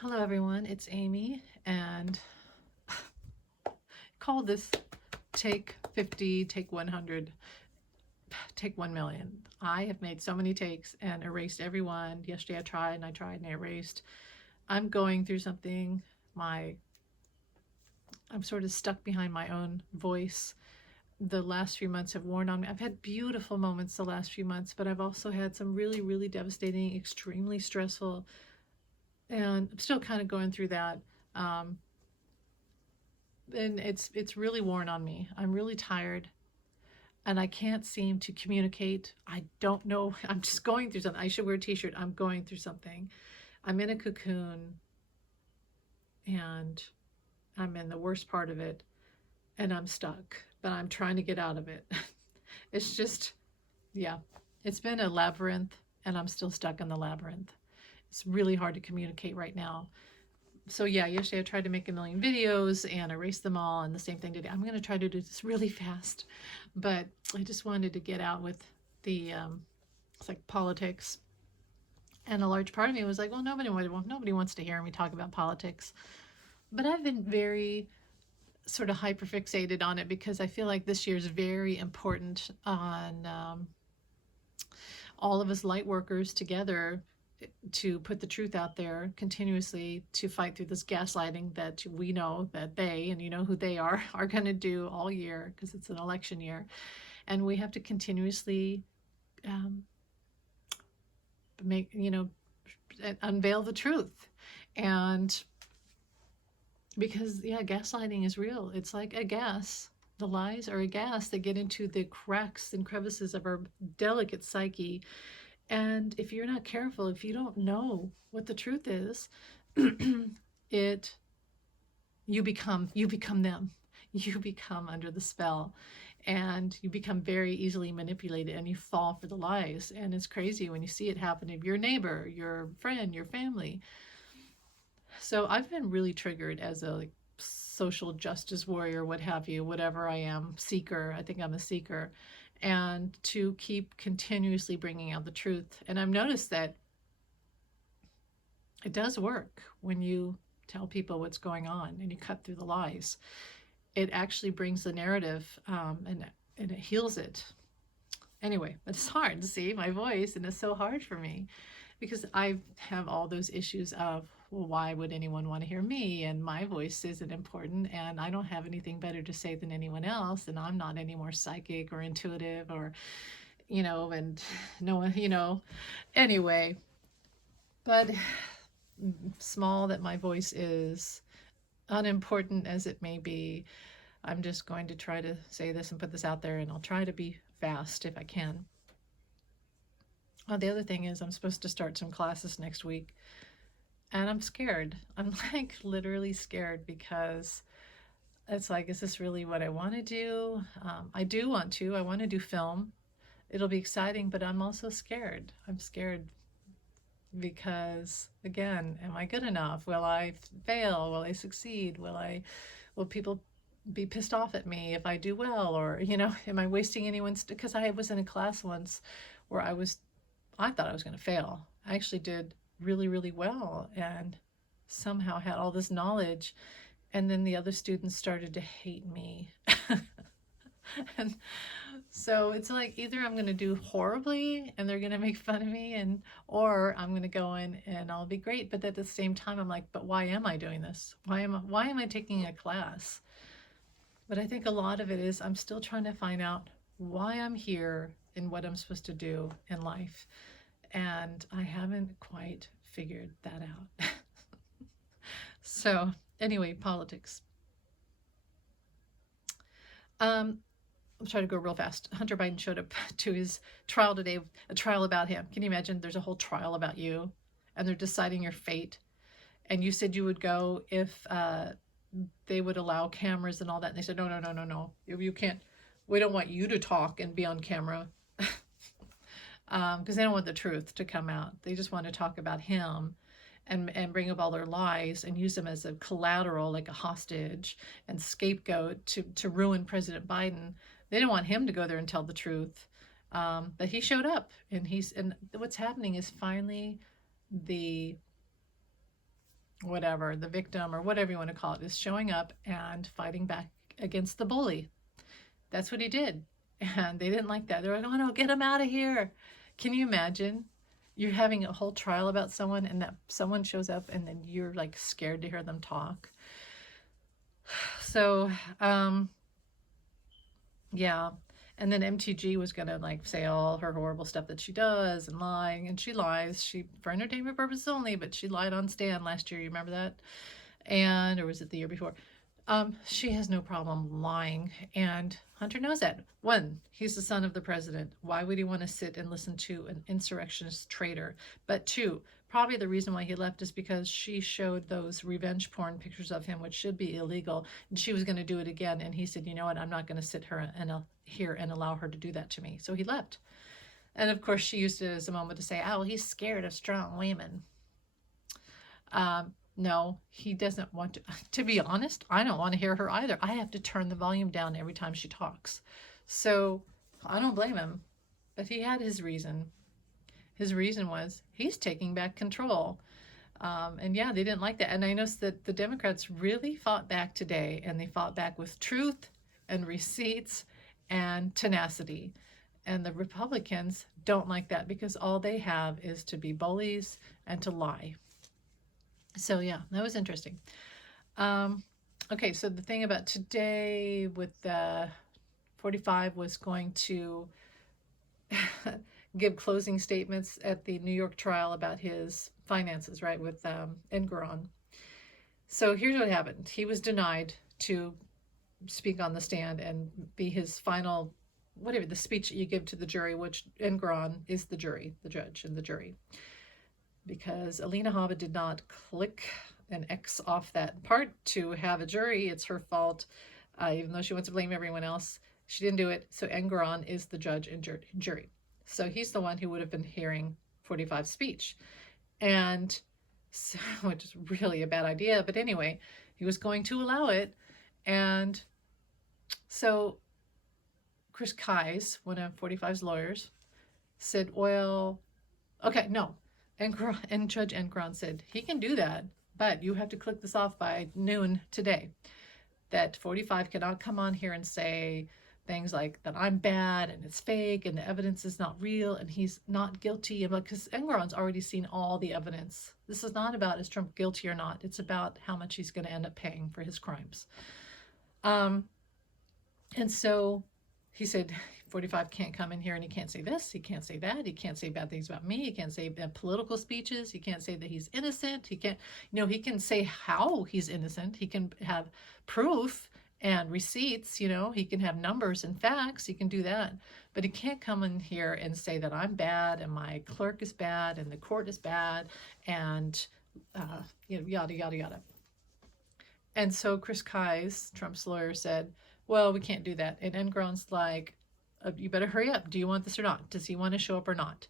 Hello everyone, it's Amy, and called this Take 50, Take 100, Take 1 million. I have made so many takes and erased every one. Yesterday I tried and I erased. I'm going through something. I'm sort of stuck behind my own voice. The last few months have worn on me. I've had beautiful moments the last few months, but I've also had some really, really devastating, extremely stressful, and I'm still kind of going through that. Um, and it's really worn on me. I'm really tired and I can't seem to communicate. I don't know. I'm just going through something. I should wear a t-shirt. I'm going through something. I'm in a cocoon and I'm in the worst part of it and I'm stuck, but I'm trying to get out of it. It's just, yeah, it's been a labyrinth and I'm still stuck in the labyrinth. It's really hard to communicate right now. So yeah, yesterday I tried to make a million videos and erase them all, and the same thing today. I'm going to try to do this really fast, but I just wanted to get out with the it's like politics, and a large part of me was like, well, nobody wants to hear me talk about politics, but I've been very sort of hyper fixated on it because I feel like this year is very important on all of us light workers together to put the truth out there continuously, to fight through this gaslighting that we know that they, and you know who they are going to do all year because it's an election year. And we have to continuously um, unveil the truth. And because, yeah, gaslighting is real. It's like a gas. The lies are a gas that get into the cracks and crevices of our delicate psyche. And if you're not careful, if you don't know what the truth is, you become them. You become under the spell, and you become very easily manipulated, and you fall for the lies. And it's crazy when you see it happen to your neighbor, your friend, your family. So I've been really triggered as a social justice warrior, what have you, whatever I am, seeker. I think I'm a seeker. And to keep continuously bringing out the truth. And I've noticed that it does work when you tell people what's going on and you cut through the lies. It actually brings the narrative, and it heals it. Anyway, but it's hard to see my voice, and it's so hard for me because I have all those issues of, well, why would anyone want to hear me? And my voice isn't important, and I don't have anything better to say than anyone else, and I'm not any more psychic or intuitive or, and no one. Anyway, but small that my voice is, unimportant as it may be, I'm just going to try to say this and put this out there, and I'll try to be fast if I can. The other thing is I'm supposed to start some classes next week, and I'm scared. I'm like literally scared because it's like, is this really what I want to do? I do want to. I want to do film. It'll be exciting, but I'm also scared. I'm scared because, again, am I good enough? Will I fail? Will I succeed? Will people be pissed off at me if I do well? Or, am I wasting anyone's, because I was in a class once where I thought I was going to fail. I actually did really, really well and somehow had all this knowledge. And then the other students started to hate me. And so it's like, either I'm going to do horribly and they're going to make fun of me, or I'm going to go in and I'll be great. But at the same time, I'm like, but why am I doing this? Why am I taking a class? But I think a lot of it is I'm still trying to find out why I'm here and what I'm supposed to do in life. And I haven't quite figured that out. So anyway, politics. I'm trying to go real fast. Hunter Biden showed up to his trial today, a trial about him. Can you imagine? There's a whole trial about you, and they're deciding your fate. And you said you would go if they would allow cameras and all that. And they said, no, no, no, no, no. You can't. We don't want you to talk and be on camera. Because they don't want the truth to come out. They just want to talk about him and bring up all their lies and use them as a collateral, like a hostage and scapegoat to ruin President Biden. They didn't want him to go there and tell the truth. But he showed up, and what's happening is finally the whatever, the victim or whatever you want to call it, is showing up and fighting back against the bully. That's what he did. And they didn't like that. They're like, oh no, get him out of here. Can you imagine? You're having a whole trial about someone and that someone shows up and then you're like scared to hear them talk. So, yeah. And then MTG was going to like say all her horrible stuff that she does and lying, and she lies. She, for entertainment purposes only, but she lied on Stan last year. You remember that? And, or was it the year before? She has no problem lying, and Hunter knows that. One, he's the son of the president. Why would he want to sit and listen to an insurrectionist traitor? But two, probably the reason why he left is because she showed those revenge porn pictures of him, which should be illegal, and she was going to do it again. And he said, you know what, I'm not going to sit her and here and allow her to do that to me. So he left. And of course, she used it as a moment to say, oh, he's scared of strong women. No, he doesn't want to. To be honest, I don't want to hear her either. I have to turn the volume down every time she talks. So I don't blame him. But he had his reason. His reason was he's taking back control. And yeah, they didn't like that. And I noticed that the Democrats really fought back today, and they fought back with truth and receipts and tenacity. And the Republicans don't like that because all they have is to be bullies and to lie. So yeah, that was interesting. Okay, so the thing about today with the 45 was going to give closing statements at the New York trial about his finances, right, with Engoron. So here's what happened. He was denied to speak on the stand and be his final, whatever, the speech that you give to the jury, which Engoron is the jury, the judge and the jury. Because Alina Habba did not click an X off that part to have a jury. It's her fault, even though she wants to blame everyone else. She didn't do it, so Engoron is the judge and jury. So he's the one who would have been hearing 45's speech. And so, which is really a bad idea, but anyway, he was going to allow it. And so Chris Kise, one of 45's lawyers, said, well, okay, no. And Judge Engoron said, he can do that, but you have to click this off by noon today. That 45 cannot come on here and say things like that I'm bad and it's fake and the evidence is not real and he's not guilty. Because Engoron's already seen all the evidence. This is not about is Trump guilty or not. It's about how much he's going to end up paying for his crimes. And so he said, 45 can't come in here and he can't say this, he can't say that, he can't say bad things about me, he can't say political speeches, he can't say that he's innocent, he can't, he can say how he's innocent, he can have proof and receipts, he can have numbers and facts, he can do that, but he can't come in here and say that I'm bad and my clerk is bad and the court is bad and yada, yada, yada. And so Chris Kise, Trump's lawyer, said, well, we can't do that. And Engoron's like, you better hurry up. Do you want this or not? Does he want to show up or not?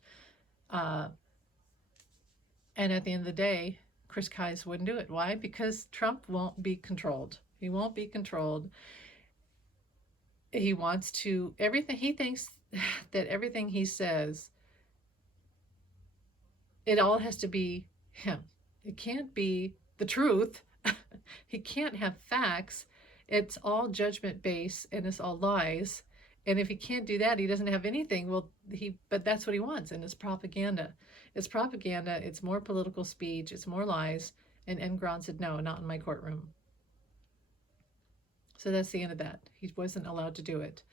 And at the end of the day, Chris Kise wouldn't do it. Why? Because Trump won't be controlled. He won't be controlled. He wants to, he thinks that everything he says, it all has to be him. It can't be the truth. He can't have facts. It's all judgment-based and it's all lies. And if he can't do that, he doesn't have anything. Well, but that's what he wants, and it's propaganda. It's propaganda. It's more political speech. It's more lies. And Engoron said, no, not in my courtroom. So that's the end of that. He wasn't allowed to do it.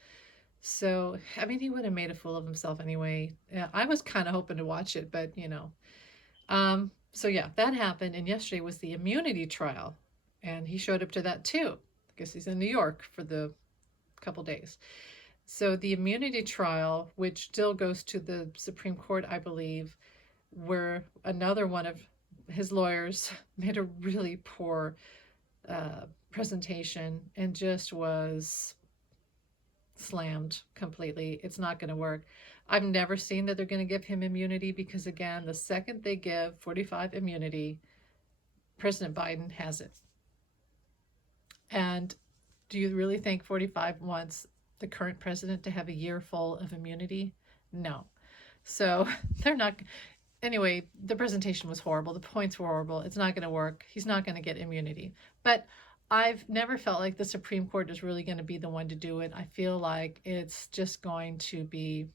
So, I mean, he would have made a fool of himself anyway. Yeah, I was kind of hoping to watch it, but So yeah, that happened. And yesterday was the immunity trial, and he showed up to that too. I guess he's in New York for the couple days. So the immunity trial, which still goes to the Supreme Court, I believe, where another one of his lawyers made a really poor presentation and just was slammed completely. It's not going to work. I've never seen that they're going to give him immunity because, again, the second they give 45 immunity, President Biden has it. And do you really think 45 wants the current president to have a year full of immunity? No. So they're not. anyway, the presentation was horrible. The points were horrible. It's not going to work. He's not going to get immunity. But I've never felt like the Supreme Court is really going to be the one to do it. I feel like it's just going to be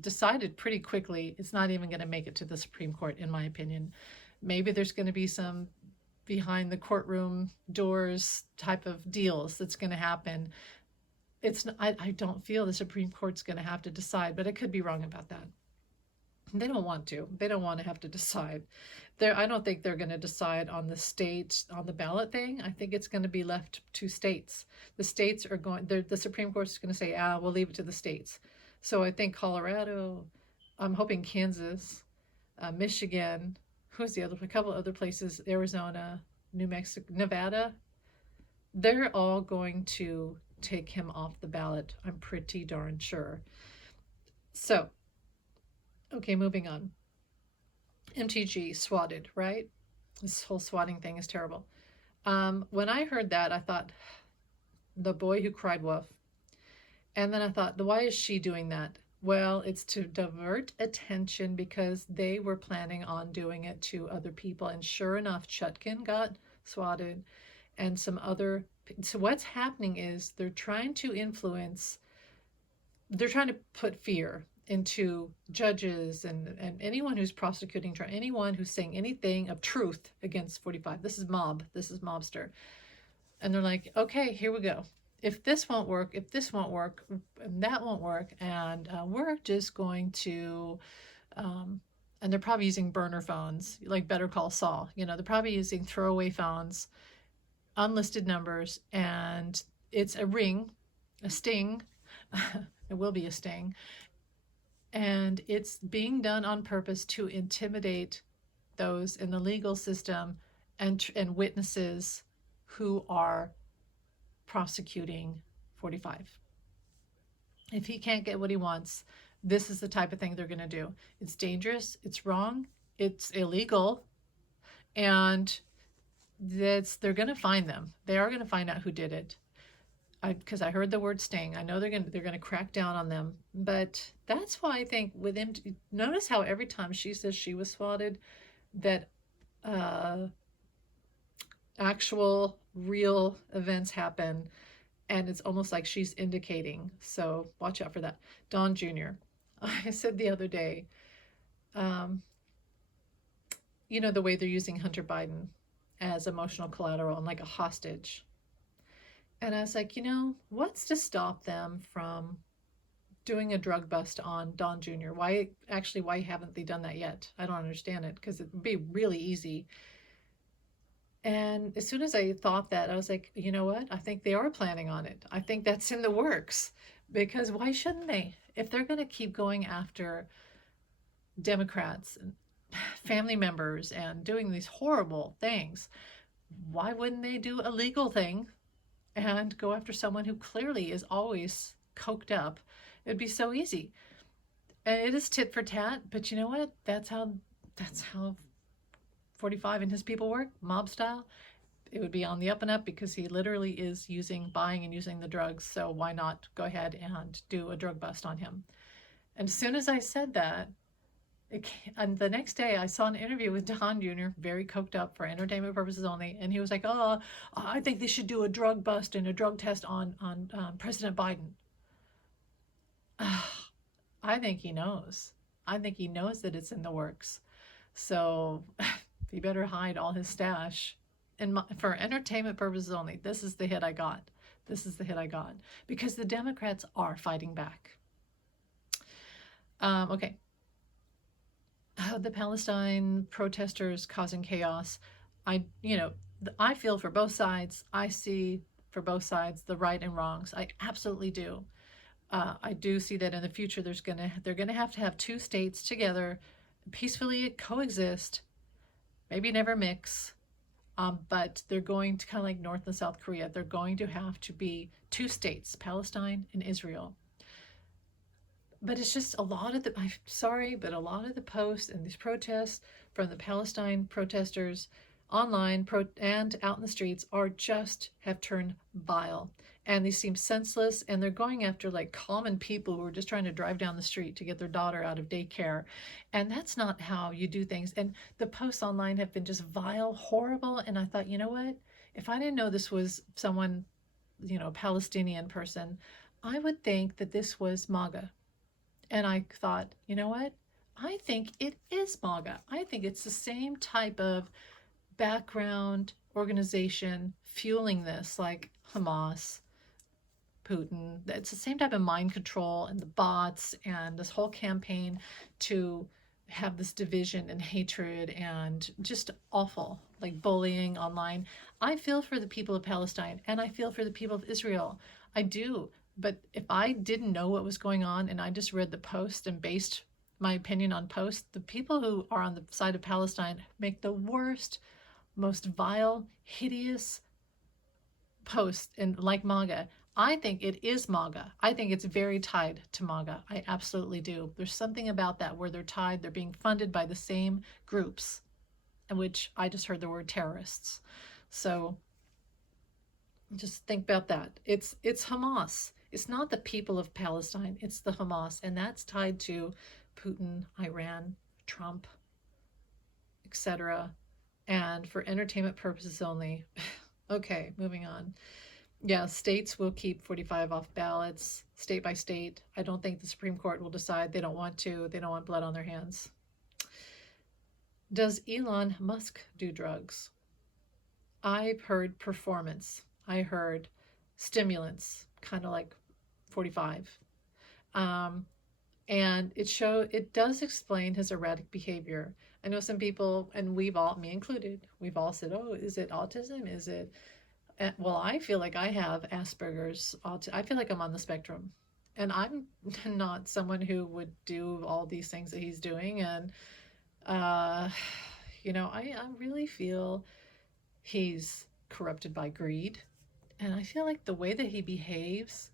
decided pretty quickly. It's not even going to make it to the Supreme Court, in my opinion. Maybe there's going to be some behind the courtroom doors type of deals that's going to happen. I don't feel the Supreme Court's going to have to decide, but I could be wrong about that. They don't want to. They don't want to have to decide. I don't think they're going to decide on the ballot thing. I think it's going to be left to states. The states are the Supreme Court's going to say, we'll leave it to the states. So I think Colorado, I'm hoping Kansas, Michigan, a couple other places, Arizona, New Mexico, Nevada, they're all going to take him off the ballot. I'm pretty darn sure. So, okay, moving on. MTG swatted, right? This whole swatting thing is terrible. When I heard that, I thought, the boy who cried wolf. And then I thought, why is she doing that? Well, it's to divert attention because they were planning on doing it to other people. And sure enough, Chutkan got swatted and some other. So what's happening is they're trying to put fear into judges and anyone who's prosecuting, anyone who's saying anything of truth against 45. This is mobster. And they're like, okay, here we go. If this won't work, and that won't work, and we're just going to, and they're probably using burner phones, like Better Call Saul. They're probably using throwaway phones, unlisted numbers, and it's a sting. It will be a sting. And it's being done on purpose to intimidate those in the legal system and witnesses who are prosecuting 45. If he can't get what he wants, this is the type of thing they're going to do. It's dangerous, it's wrong, it's illegal, and they're going to find them. They are going to find out who did it. Because I heard the word sting. I know they're going to crack down on them, but that's why I think with him. Notice how every time she says she was swatted, that actual real events happen, and it's almost like she's indicating. So watch out for that. Don Jr. I said the other day, the way they're using Hunter Biden as emotional collateral and like a hostage. And I was like, what's to stop them from doing a drug bust on Don Jr.? Why haven't they done that yet? I don't understand it, because it would be really easy. And as soon as I thought that, I was like, you know what? I think they are planning on it. I think that's in the works, because why shouldn't they? If they're going to keep going after Democrats and family members and doing these horrible things, why wouldn't they do a legal thing and go after someone who clearly is always coked up? It'd be so easy. And it is tit for tat, but you know what? That's how 45 and his people work, mob style. It would be on the up and up because he literally is buying and using the drugs. So why not go ahead and do a drug bust on him? And as soon as I said that, and the next day I saw an interview with Don Jr., very coked up for entertainment purposes only, and he was like, oh, I think they should do a drug bust and a drug test on President Biden. I think he knows. I think he knows that it's in the works. So he better hide all his stash. And for entertainment purposes only, this is the hit I got. Because the Democrats are fighting back. Okay. The Palestine protesters causing chaos. I feel for both sides. I see for both sides the right and wrongs. I absolutely do. I do see that in the future they're gonna have to have two states together, peacefully coexist, maybe never mix, but they're going to, kind of like North and South Korea, they're going to have to be two states, Palestine and Israel. But it's just a lot of the posts and these protests from the Palestine protesters online and out in the streets are just have turned vile. And they seem senseless, and they're going after like common people who are just trying to drive down the street to get their daughter out of daycare. And that's not how you do things. And the posts online have been just vile, horrible. And I thought, you know what? If I didn't know this was someone, a Palestinian person, I would think that this was MAGA. And I thought, you know what? I think it is MAGA. I think it's the same type of background organization fueling this, like Hamas, Putin. It's the same type of mind control and the bots and this whole campaign to have this division and hatred and just awful, like bullying online. I feel for the people of Palestine and I feel for the people of Israel. I do. But if I didn't know what was going on and I just read the post and based my opinion on post, the people who are on the side of Palestine make the worst, most vile, hideous posts, and like MAGA. I think it is MAGA. I think it's very tied to MAGA. I absolutely do. There's something about that where they're tied. They're being funded by the same groups, in which I just heard the word terrorists. So just think about that. It's Hamas. It's not the people of Palestine. It's the Hamas. And that's tied to Putin, Iran, Trump, etc. And for entertainment purposes only. Okay, moving on. Yeah, states will keep 45 off ballots, state by state. I don't think the Supreme Court will decide. They don't want to. They don't want blood on their hands. Does Elon Musk do drugs? I've heard performance. I heard stimulants, kind of like 45. And it does explain his erratic behavior. I know some people, and we've all, me included, we've all said, oh, is it autism? Is it, well, I feel like I have Asperger's. I feel like I'm on the spectrum. And I'm not someone who would do all these things that he's doing. And, I really feel he's corrupted by greed. And I feel like the way that he behaves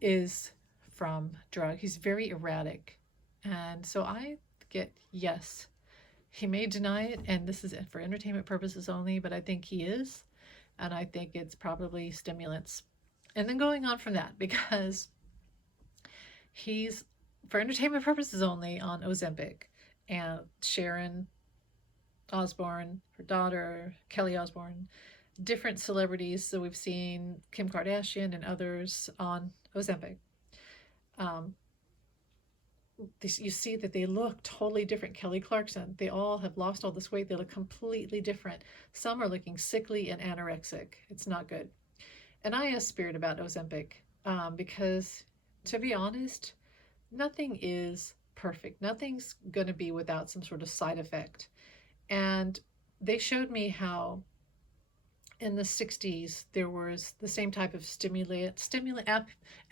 is from drug. He's very erratic. And so I get, yes, he may deny it, and this is for entertainment purposes only, but I think he is. And I think it's probably stimulants. And then going on from that, because he's, for entertainment purposes only, on Ozempic. And Sharon Osbourne, her daughter, Kelly Osbourne, different celebrities. So we've seen Kim Kardashian and others on Ozempic. You see that they look totally different. Kelly Clarkson, they all have lost all this weight. They look completely different. Some are looking sickly and anorexic. It's not good. And I asked Spirit about Ozempic because, to be honest, nothing is perfect. Nothing's going to be without some sort of side effect. And they showed me how in the 60s, there was the same type of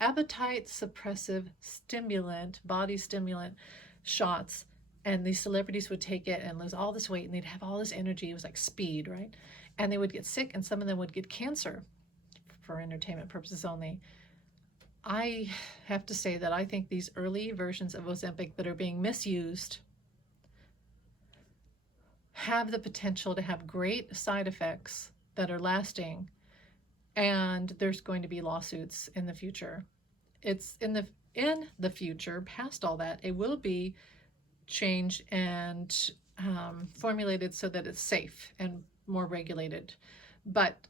appetite suppressive stimulant, body stimulant shots. And these celebrities would take it and lose all this weight and they'd have all this energy. It was like speed, right? And they would get sick and some of them would get cancer for entertainment purposes only. I have to say that I think these early versions of Ozempic that are being misused have the potential to have great side effects that are lasting, and there's going to be lawsuits in the future. It's in the future, past all that, it will be changed and formulated so that it's safe and more regulated. But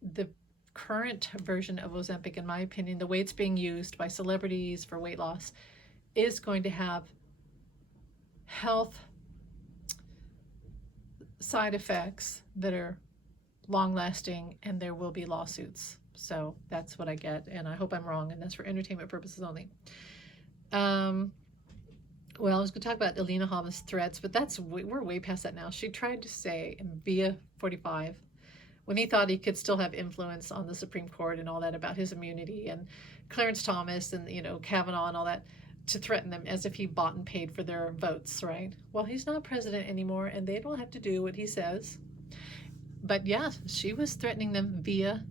the current version of Ozempic, in my opinion, the way it's being used by celebrities for weight loss, is going to have health side effects that are long-lasting, and there will be lawsuits. So that's what I get, and I hope I'm wrong, and that's for entertainment purposes only. Well, I was going to talk about Alina Habba's threats, but we're way past that now. She tried to say via 45, when he thought he could still have influence on the Supreme Court and all that about his immunity, and Clarence Thomas and Kavanaugh and all that, to threaten them as if he bought and paid for their votes, right? Well, he's not president anymore, and they don't have to do what he says. But yeah, she was threatening them via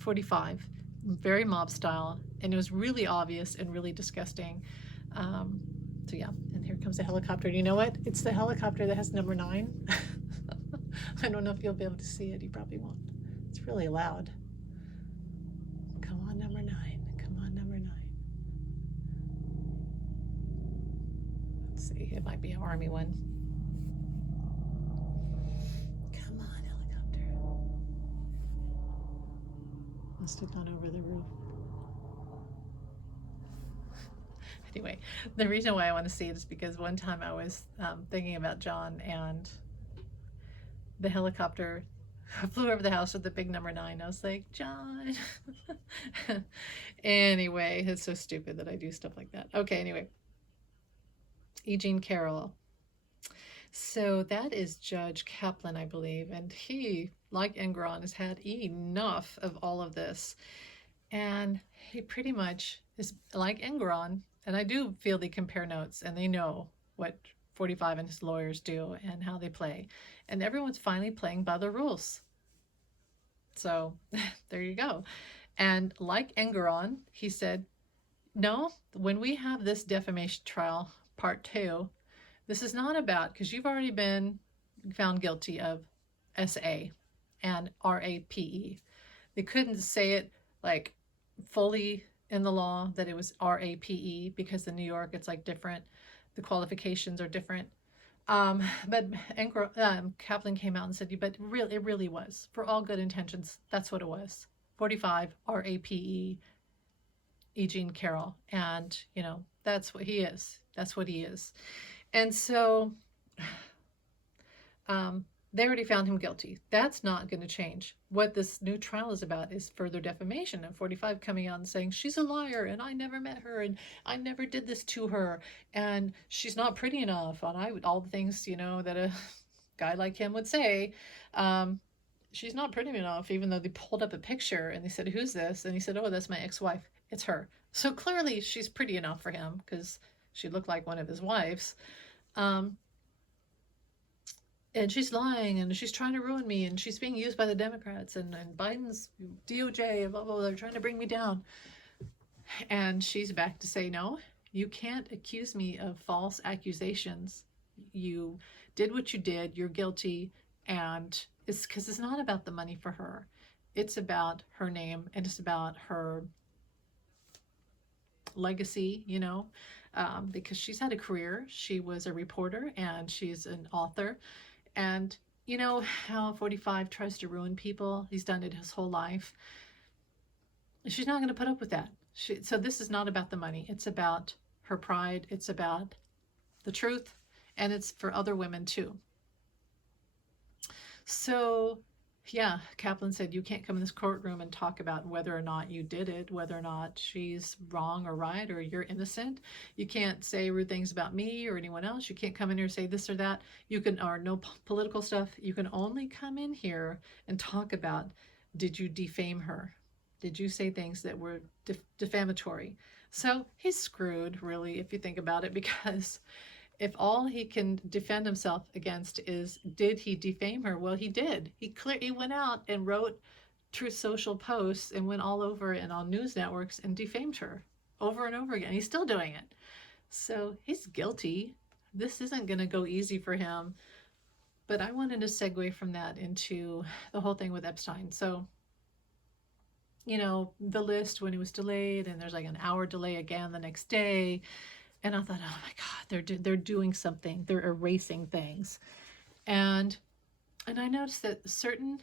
45, very mob style, and it was really obvious and really disgusting. So yeah, and here comes the helicopter. You know what? It's the helicopter that has number 9. I don't know if you'll be able to see it. You probably won't. It's really loud. Come on, number 9. Come on, number 9. Let's see. It might be an Army one. Come on, helicopter. Must have gone over the roof. Anyway, the reason why I want to see it is because one time I was thinking about John, and the helicopter flew over the house with the big number 9. I was like, John. Anyway, it's so stupid that I do stuff like that. Okay, anyway. E. Jean Carroll. So that is Judge Kaplan, I believe, and he, like Engoron, has had enough of all of this. And he pretty much is like Engoron, and I do feel they compare notes, and they know what 45 and his lawyers do and how they play. And everyone's finally playing by the rules. So there you go. And like Engoron, he said, no, when we have this defamation trial, part 2, this is not about, because you've already been found guilty of SA and RAPE. They couldn't say it like fully in the law that it was RAPE, because in New York it's like different. The qualifications are different. But Kaplan came out and said, but really, it really was, for all good intentions, that's what it was. 45 RAPE, E. Jean Carroll. And, you know, that's what he is. That's what he is. And so they already found him guilty. That's not going to change. What this new trial is about is further defamation, and 45 coming out and saying, she's a liar, and I never met her, and I never did this to her, and she's not pretty enough, and all the things, you know, that a guy like him would say. She's not pretty enough, even though they pulled up a picture and they said, who's this? And he said, oh, that's my ex-wife. It's her. So clearly she's pretty enough for him, because she looked like one of his wives. And she's lying, and she's trying to ruin me, and she's being used by the Democrats, and Biden's DOJ, and blah, blah, blah, they're trying to bring me down. And she's back to say, no, you can't accuse me of false accusations. You did what you did, you're guilty, and it's because it's not about the money for her. It's about her name, and it's about her legacy, you know, because she's had a career. She was a reporter, and she's an author. And you know how 45 tries to ruin people? He's done it his whole life. She's not going to put up with that. So this is not about the money. It's about her pride. It's about the truth. And it's for other women too. So yeah, Kaplan said, you can't come in this courtroom and talk about whether or not you did it, whether or not she's wrong or right, or you're innocent. You can't say rude things about me or anyone else. You can't come in here and say this or that. You can, or no political stuff. You can only come in here and talk about, did you defame her? Did you say things that were defamatory? So he's screwed, really, if you think about it, because if all he can defend himself against is, did he defame her? Well, he did. He went out and wrote Truth Social posts and went all over and on news networks and defamed her over and over again. He's still doing it. So he's guilty. This isn't going to go easy for him. But I wanted to segue from that into the whole thing with Epstein. So, you know, the list, when it was delayed, and there's like an hour delay again the next day. And I thought, oh my God, they're doing something. They're erasing things. And I noticed that certain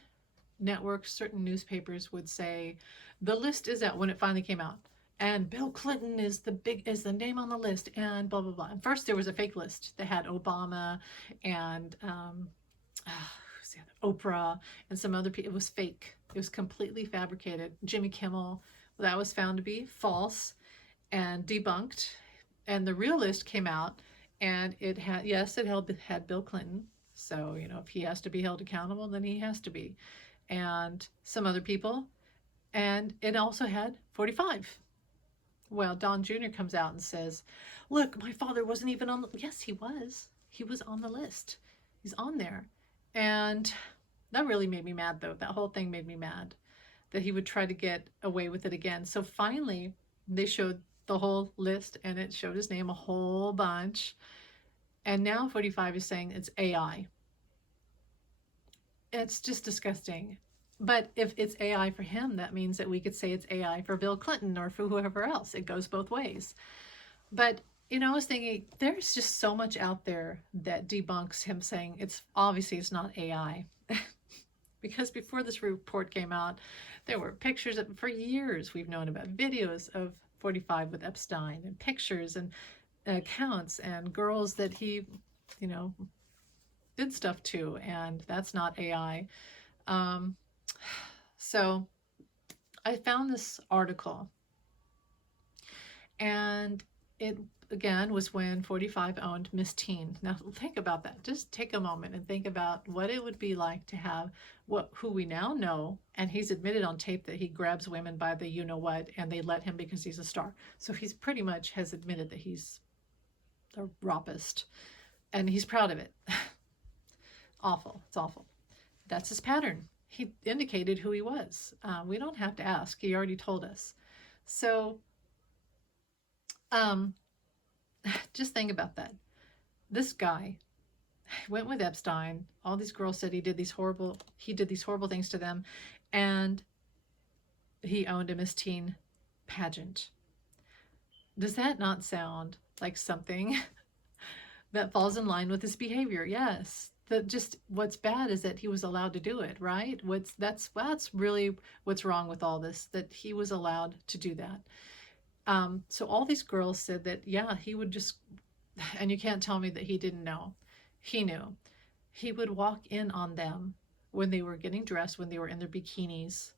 networks, certain newspapers would say, the list is out when it finally came out. And Bill Clinton is the name on the list, and blah, blah, blah. And first there was a fake list that had Obama and who's the other? Oprah and some other people. It was fake. It was completely fabricated. Jimmy Kimmel, well, that was found to be false and debunked. And the real list came out, and it had, yes, it had Bill Clinton. So, you know, if he has to be held accountable, then he has to be. And some other people. And it also had 45. Well, Don Jr. comes out and says, look, my father wasn't even on the, yes, he was. He was on the list. He's on there. And that really made me mad, though. That whole thing made me mad, that he would try to get away with it again. So finally, they showed the whole list, and it showed his name a whole bunch. And now 45 is saying it's AI. It's just disgusting. But if it's AI for him, that means that we could say it's AI for Bill Clinton or for whoever else. It goes both ways. But, I was thinking there's just so much out there that debunks him saying it's not AI. Because before this report came out, there were pictures for years we've known about videos of 45 with Epstein and pictures and accounts and girls that he, did stuff to, and that's not AI. So I found this article, and it again was when 45 owned Miss Teen. Now think about that. Just take a moment and think about what it would be like to have who we now know, and he's admitted on tape that he grabs women by the you-know-what, and they let him because he's a star. So he's pretty much has admitted that he's a rapist, and he's proud of it. Awful. It's awful. That's his pattern. He indicated who he was. We don't have to ask. He already told us. So just think about that. This guy went with Epstein. All these girls said he did these horrible things to them, and he owned a Miss Teen pageant. Does that not sound like something that falls in line with his behavior? Yes. What's bad is that he was allowed to do it, right? That's really what's wrong with all this, that he was allowed to do that. So all these girls said that, yeah, he would just, and you can't tell me that he didn't know. He knew. He would walk in on them when they were getting dressed, when they were in their bikinis,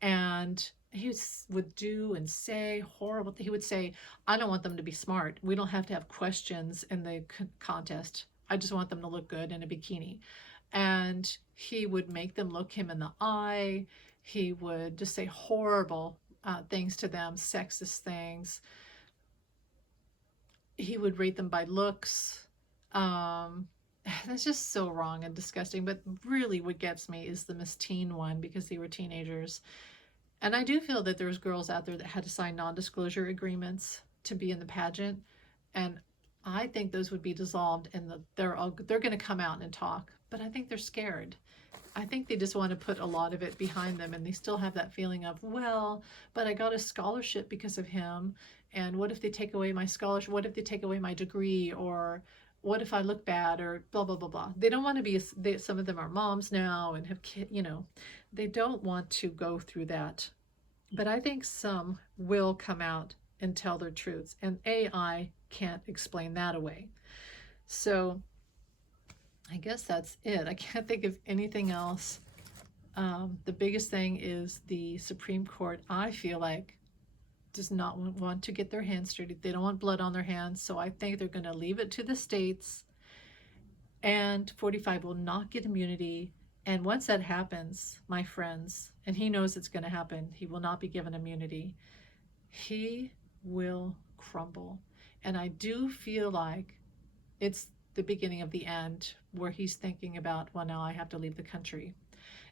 and he would do and say horrible. He would say, I don't want them to be smart. We don't have to have questions in the contest. I just want them to look good in a bikini. And he would make them look him in the eye. He would just say horrible things to them, sexist things. He would rate them by looks. That's just so wrong and disgusting. But really what gets me is the Miss Teen one, because they were teenagers. And I do feel that there's girls out there that had to sign non-disclosure agreements to be in the pageant. And I think those would be dissolved, and they're going to come out and talk. But I think they're scared. I think they just want to put a lot of it behind them, and they still have that feeling of, well, but I got a scholarship because of him, and what if they take away my scholarship? What if they take away my degree? Or what if I look bad? Or blah, blah, blah, blah. They don't want to be, some of them are moms now and have kids, they don't want to go through that. But I think some will come out and tell their truths, and AI can't explain that away. So I guess that's it. I can't think of anything else. The biggest thing is the Supreme Court, I feel like, does not want to get their hands dirty. They don't want blood on their hands. So I think they're going to leave it to the states, and 45 will not get immunity. And once that happens, my friends, and he knows it's going to happen, he will not be given immunity. He will crumble. And I do feel like it's the beginning of the end, where he's thinking about, well, now I have to leave the country.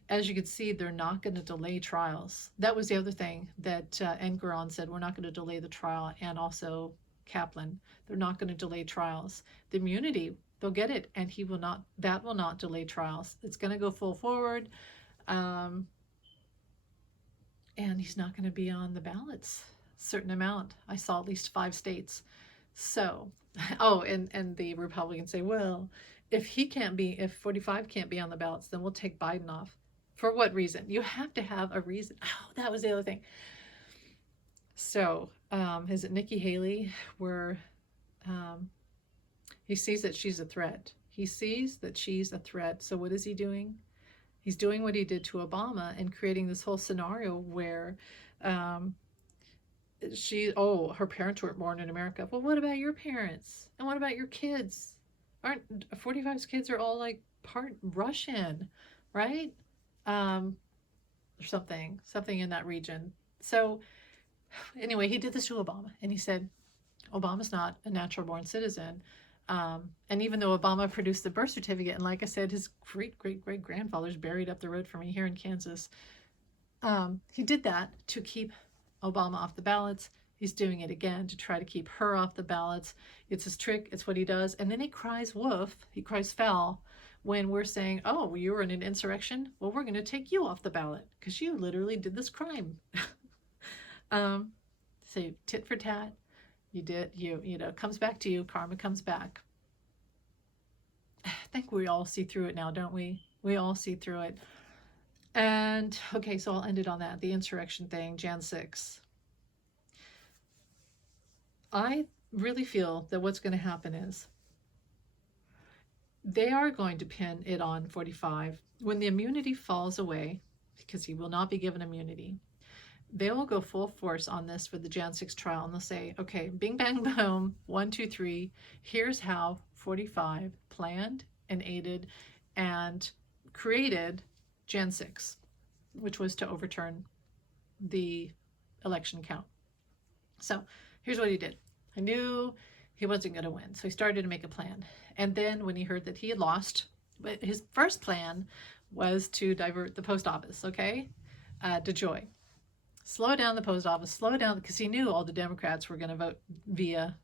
As you can see, they're not going to delay trials. That was the other thing that Engoron said, we're not going to delay the trial, and also Kaplan. They're not going to delay trials. The immunity, they'll get it, and that will not delay trials. It's going to go full forward, and he's not going to be on the ballots. Certain amount. I saw at least 5 states. So, and the Republicans say, well, if 45 can't be on the ballots, then we'll take Biden off. For what reason? You have to have a reason. Oh, that was the other thing. So, is it Nikki Haley, where he sees that she's a threat. He sees that she's a threat. So what is he doing? He's doing what he did to Obama and creating this whole scenario where her parents weren't born in America. Well, what about your parents? And what about your kids? 45's kids are all like part Russian, right? Or something in that region. So anyway, he did this to Obama, and he said, Obama's not a natural born citizen. And even though Obama produced the birth certificate, and like I said, his great-great-great-grandfather's buried up the road from me here in Kansas, he did that to keep Obama off the ballots. He's doing it again to try to keep her off the ballots. It's his trick. It's what he does. And then he cries wolf. He cries foul when we're saying, oh, you were in an insurrection, well, we're going to take you off the ballot because you literally did this crime. So tit for tat, it comes back to you, karma comes back. I think we all see through it now, don't we? We all see through it. And okay, so I'll end it on that, the insurrection thing, Jan 6. I really feel that what's going to happen is they are going to pin it on 45. When the immunity falls away, because he will not be given immunity, they will go full force on this for the Jan 6 trial, and they'll say, okay, bing, bang, boom, 1, 2, 3, here's how 45 planned and aided and created Jan 6, which was to overturn the election count. So here's what he did. I knew he wasn't going to win, so he started to make a plan. And then when he heard that he had lost, but his first plan was to divert the post office, okay, DeJoy. Slow down the post office, slow down, because he knew all the Democrats were going to vote via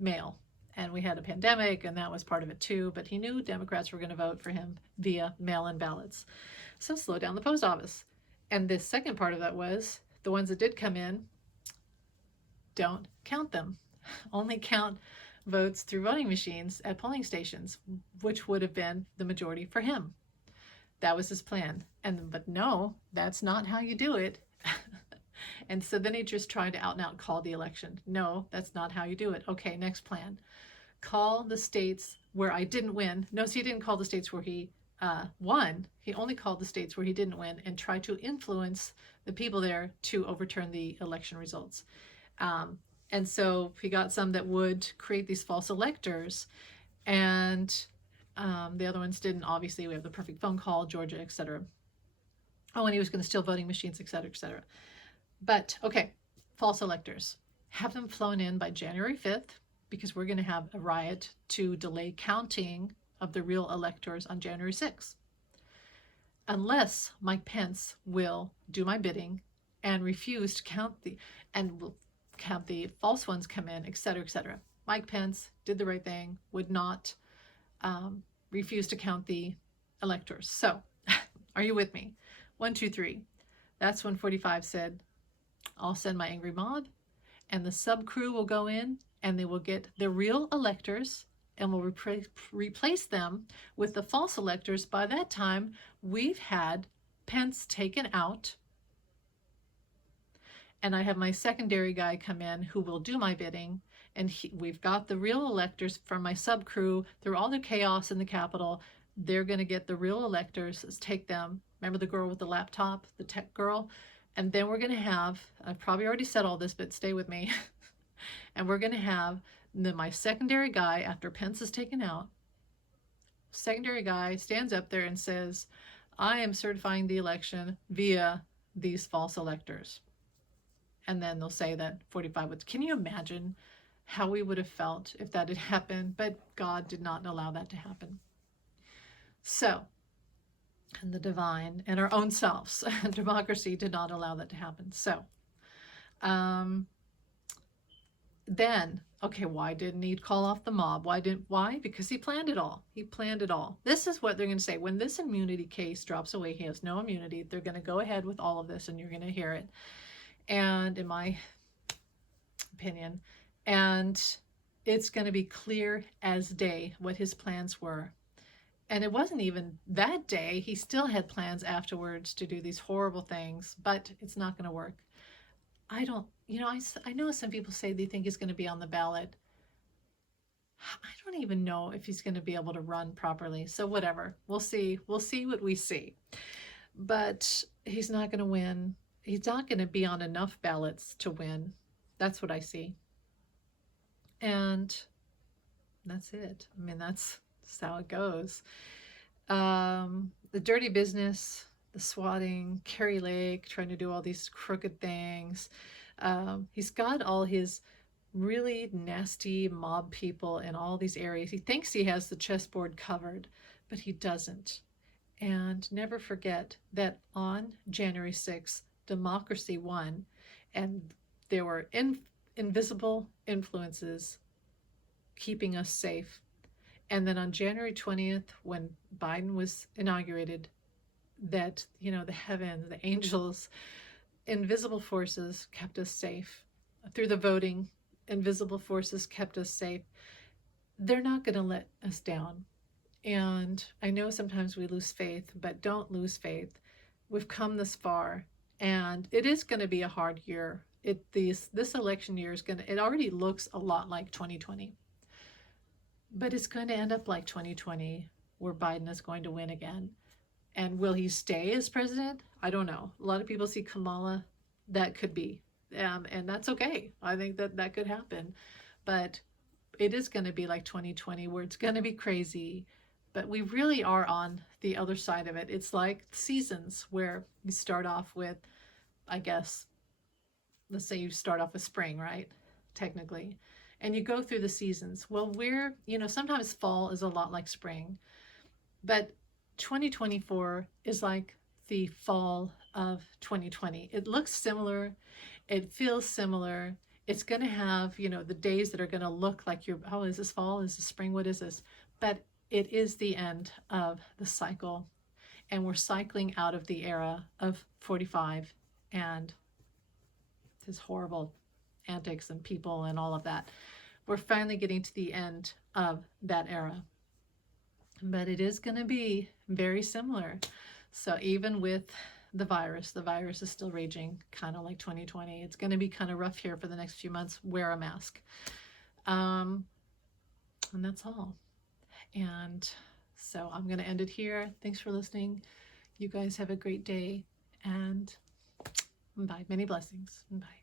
mail. And we had a pandemic, and that was part of it too, but he knew Democrats were going to vote for him via mail-in ballots. So slow down the post office. And the second part of that was the ones that did come in, don't count them. Only count votes through voting machines at polling stations, which would have been the majority for him. That was his plan. But no, that's not how you do it. And so then he just tried to out and out call the election. No, that's not how you do it. Okay, next plan. Call the states where I didn't win. No, so he didn't call the states where he won. He only called the states where he didn't win and tried to influence the people there to overturn the election results. And so he got some that would create these false electors, and the other ones didn't. Obviously, we have the perfect phone call, Georgia, etc. Oh, and he was going to steal voting machines, etc., etc. But, okay, false electors. Have them flown in by January 5th, because we're going to have a riot to delay counting of the real electors on January 6th. Unless Mike Pence will do my bidding and refuse to count and will have the false ones come in, etc., etc. Mike Pence did the right thing, would not refuse to count the electors. So, are you with me? 1, 2, 3. That's when 45 said, I'll send my angry mob, and the sub crew will go in, and they will get the real electors, and will replace them with the false electors. By that time, we've had Pence taken out, and I have my secondary guy come in who will do my bidding, and we've got the real electors from my sub crew through all the chaos in the Capitol. They're going to get the real electors, take them. Remember the girl with the laptop, the tech girl? And then we're going to have, I've probably already said all this, but stay with me. And we're going to have my secondary guy, after Pence is taken out, secondary guy stands up there and says, I am certifying the election via these false electors. And then they'll say that 45 would. Can you imagine how we would have felt if that had happened? But God did not allow that to happen. So, and the divine and our own selves, democracy did not allow that to happen. So, then, okay, why didn't he call off the mob? Why? Because he planned it all. He planned it all. This is what they're going to say. When this immunity case drops away, he has no immunity. They're going to go ahead with all of this, and you're going to hear it. And in my opinion, and it's going to be clear as day what his plans were. And it wasn't even that day. He still had plans afterwards to do these horrible things, but it's not going to work. I don't, I know some people say they think he's going to be on the ballot. I don't even know if he's going to be able to run properly. So whatever, we'll see. We'll see what we see. But he's not going to win. He's not going to be on enough ballots to win. That's what I see. And that's it. I mean, that's how it goes. The dirty business, the swatting, Kari Lake trying to do all these crooked things. He's got all his really nasty mob people in all these areas. He thinks he has the chessboard covered, but he doesn't. And never forget that on January 6th, democracy won, and there were invisible influences keeping us safe. And then on January 20th, when Biden was inaugurated, that, the heavens, the angels, invisible forces kept us safe. Through the voting, invisible forces kept us safe. They're not going to let us down. And I know sometimes we lose faith, but don't lose faith. We've come this far, and it is going to be a hard year. This election year is it already looks a lot like 2020, but it's going to end up like 2020, where Biden is going to win again. And will he stay as president? I don't know. A lot of people see Kamala. That could be, and that's okay. I think that could happen, but it is going to be like 2020, where it's going to be crazy. But we really are on the other side of it. It's like seasons, where you start off with, I guess, let's say you start off with spring, right? Technically. And you go through the seasons. Well, sometimes fall is a lot like spring, but 2024 is like the fall of 2020. It looks similar. It feels similar. It's going to have, the days that are going to look like oh, is this fall? Is this spring? What is this? But it is the end of the cycle. And we're cycling out of the era of 45 and his horrible antics and people and all of that. We're finally getting to the end of that era. But it is going to be very similar. So even with the virus is still raging, kind of like 2020. It's going to be kind of rough here for the next few months. Wear a mask. And that's all. And so I'm going to end it here. Thanks for listening. You guys have a great day, and bye. Many blessings. Bye.